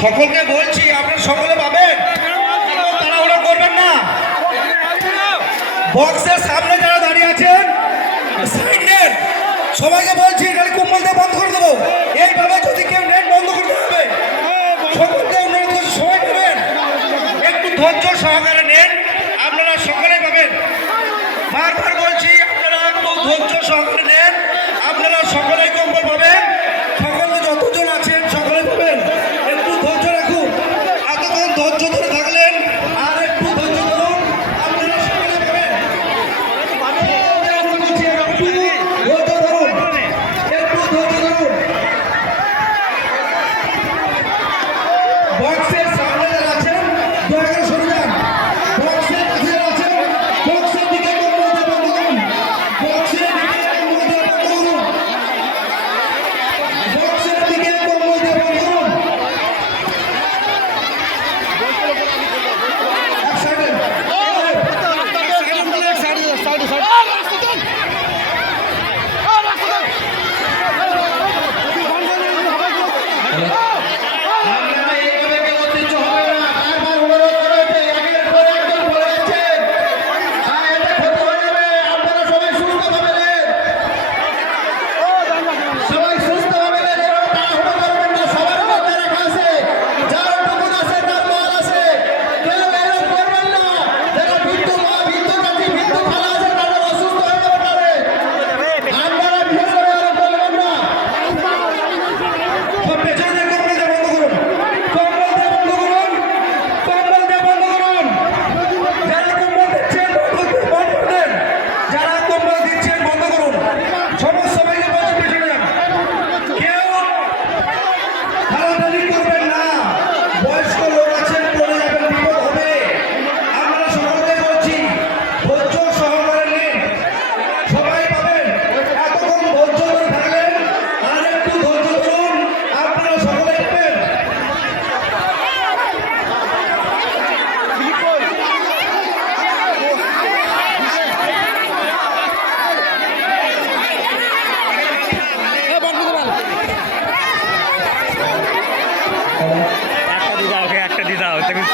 সকলকে বলছি, আপনারা সকলে পাবেন। তাড়াহুড়ো করবেন না। বক্সের সামনে যারা দাঁড়িয়ে আছেন সাইডের সবাইকে বলছি নাহলে কুম্বল বন্ধ করে দেবো। এইভাবে যদি কেউ নেট বন্ধ করতে হবে সকলকে অনুরোধ সময় দেবেন একটু ধৈর্য সহকারে নেন, আপনারা সকলে পাবেন। বারবার বলছি, আপনারা একটু ধৈর্য সহকারে নেন, আপনারা সকলেই কম্বল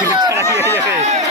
যাবে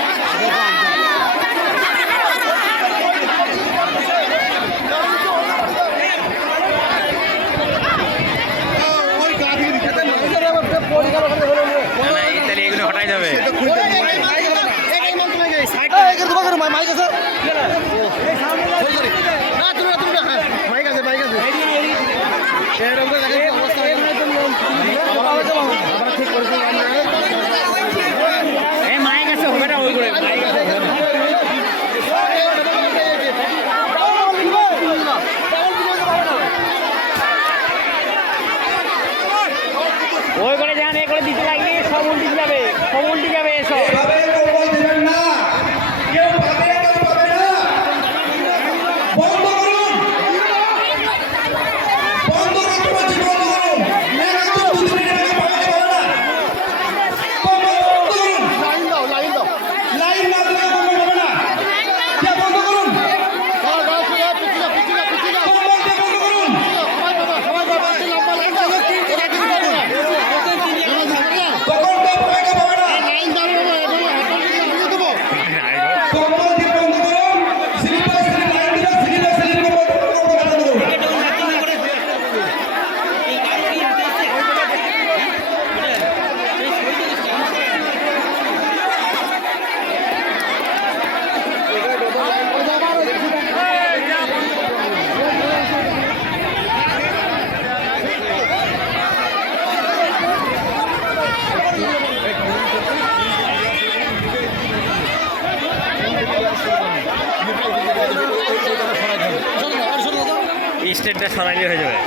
স্টেটটা সরাইলে হয়ে যাবে।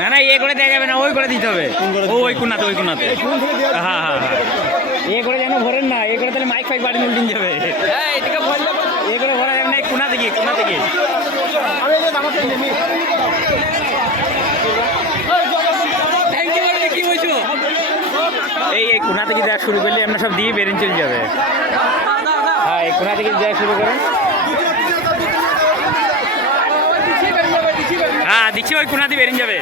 না না এ করে দেওয়া যাবে না ওই করে দিতে হবে। ও ওই কুনাতে ওই কুনাতে হ্যাঁ হ্যাঁ হ্যাঁ। এ করে যেন ভরেন না এ করে তাহলে মাইক ফাইক বাড়ি উল্টিন যাবে। এই কোনা থেকে দেওয়া শুরু করলে আমরা সব দিয়ে বেরিয়ে চলে যাবে। হ্যাঁ এই কোনা থেকে দেওয়া শুরু করেন হ্যাঁ দিচ্ছি ওই কোনা দিয়ে বেরিয়ে যাবে।